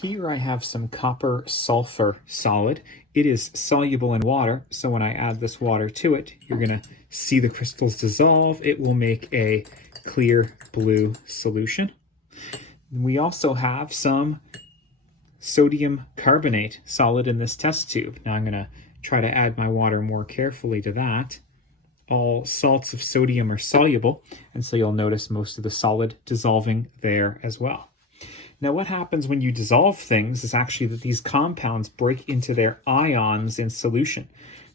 Here I have some copper sulfur solid. It is soluble in water, so when I add this water to it, you're going to see the crystals dissolve. It will make a clear blue solution. We also have some sodium carbonate solid in this test tube. Now I'm going to try to add my water more carefully to that. All salts of sodium are soluble, and so you'll notice most of the solid dissolving there as well. Now what happens when you dissolve things is actually that these compounds break into their ions in solution.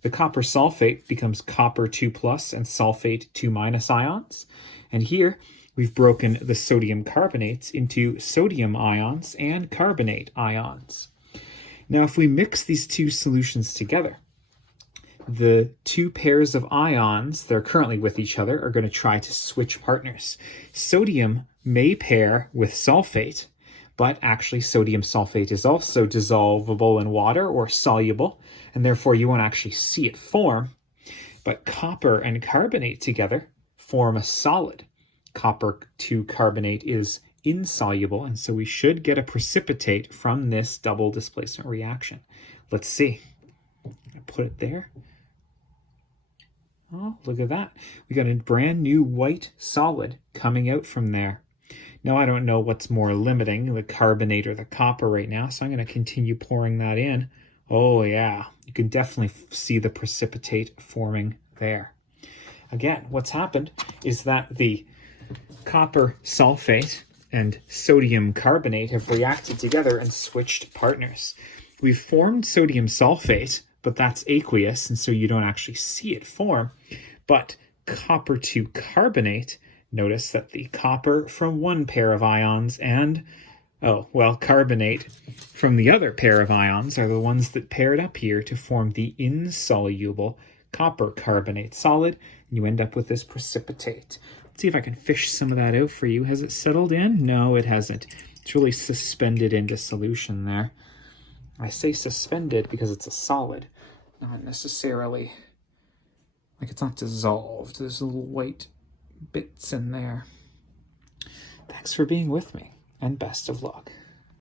The copper sulfate becomes copper 2+ and sulfate 2- ions. And here we've broken the sodium carbonates into sodium ions and carbonate ions. Now if we mix these two solutions together, the two pairs of ions that are currently with each other are going to try to switch partners. Sodium may pair with sulfate, but actually sodium sulfate is also dissolvable in water or soluble, and therefore you won't actually see it form. But copper and carbonate together form a solid. Copper 2 carbonate is insoluble, and so we should get a precipitate from this double displacement reaction. Let's see. I put it there. Oh, look at that. We got a brand new white solid coming out from there. Now, I don't know what's more limiting, the carbonate or the copper right now, so I'm going to continue pouring that in. Oh, yeah. You can definitely see the precipitate forming there. Again, what's happened is that the copper sulfate and sodium carbonate have reacted together and switched partners. We've formed sodium sulfate, but that's aqueous, and so you don't actually see it form. But copper 2 carbonate, notice that the copper from one pair of ions and, carbonate from the other pair of ions are the ones that paired up here to form the insoluble copper carbonate solid, and you end up with this precipitate. Let's see if I can fish some of that out for you. Has it settled in? No, it hasn't. It's really suspended into solution there. I say suspended because it's a solid, not necessarily, like it's not dissolved. There's little white bits in there. Thanks for being with me, and best of luck.